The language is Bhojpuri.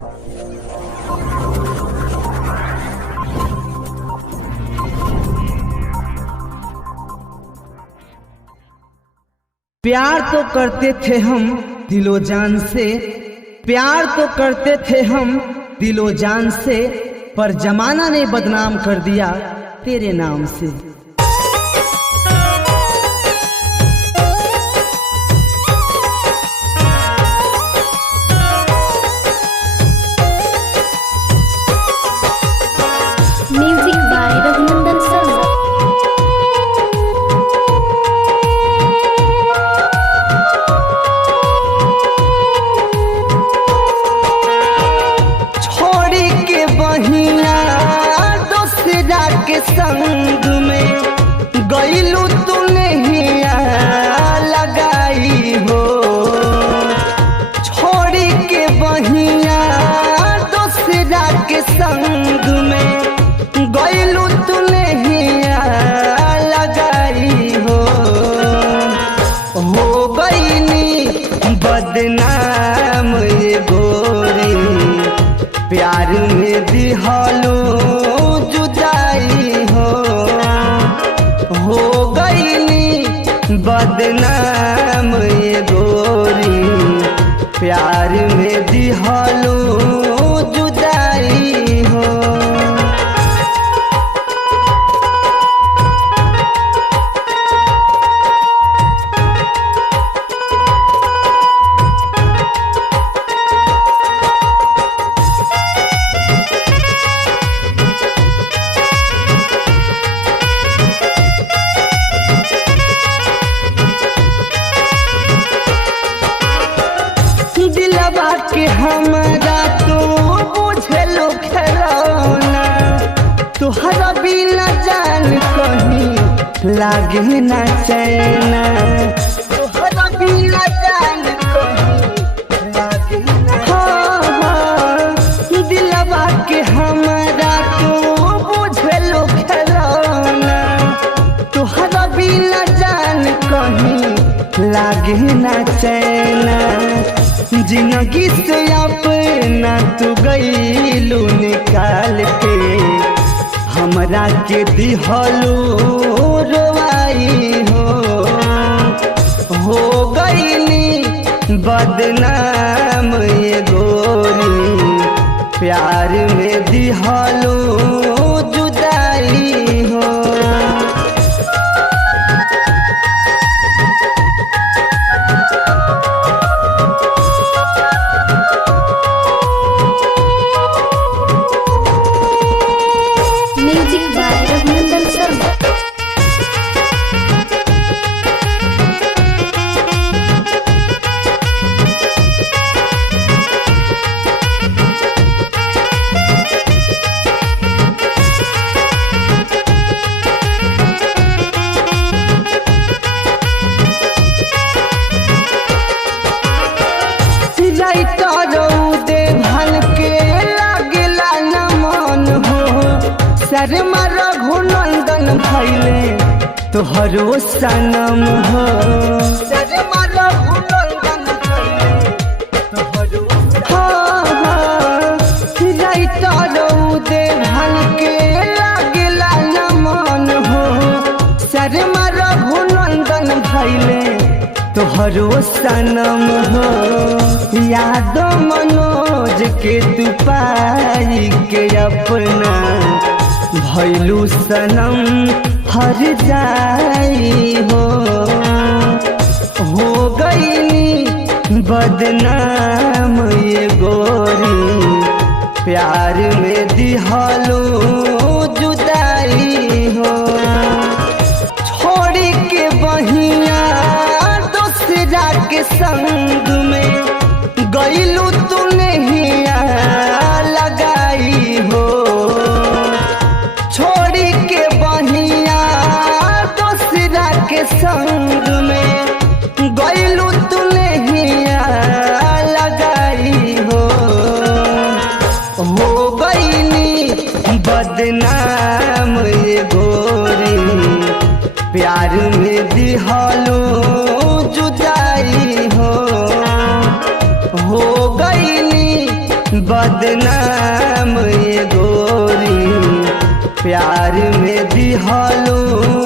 प्यार तो करते थे हम दिलो जान से, प्यार तो करते थे हम दिलो जान से, पर जमाना ने बदनाम कर दिया तेरे नाम से। Music by Raghunandan Sharma. छोड़ी के बहिना दूसरा के संग में गईलू तू नहीं लगाई हो। छोड़ी के बहिना दूसरा के संग में गईलू तू नहीं लगाई हो गईनी बदनाम ये गोरी, प्यार में दिहालो जुदाई हो गईनी बदनाम ये गोरी, प्यार में दिहालो जुदाई हो। दिलवा के हमारा तो बुझलो खरौना, तुहरा बिना जान कहीं लागे ना चैना। तुहरा बिना जान कहीं लागे ना। हाँ, दिलवा के हमारा तो बुझलो खरौना, तुहरा बिना जान कहीं लागे ना चैना। जिंदगी से अपना तू गईलू निकाल के, हमरा के दिहलू रोवाई हो गईनी बदनाम ये गोरी, प्यार में दिहलू जुदाई हो। Music by Raghunandan Sharma. शर्मा रघुनंदन भैले तोहरो सनम हो। शर्मा रघुनंदन भैले तोहरो। हाँ, देवहन के लागला नमन हो। शर्मा रघुनंदन भैले तोहरो सनम हो। याद मनोज के तू पाई के अपना भैलू सनम हर जाई हो गई बदनाम ये गोरी, प्यार में दिहलो जुदाई हो। छोड़ी के बहिया दूसरा के संग में गईलू तू नहीं लगाई हो। छोड़ी के बहिया दूसरा के संग में गईलू तू नहीं लगाई हो गईनी बद बदनाम ये गोरी, प्यार में दिहलू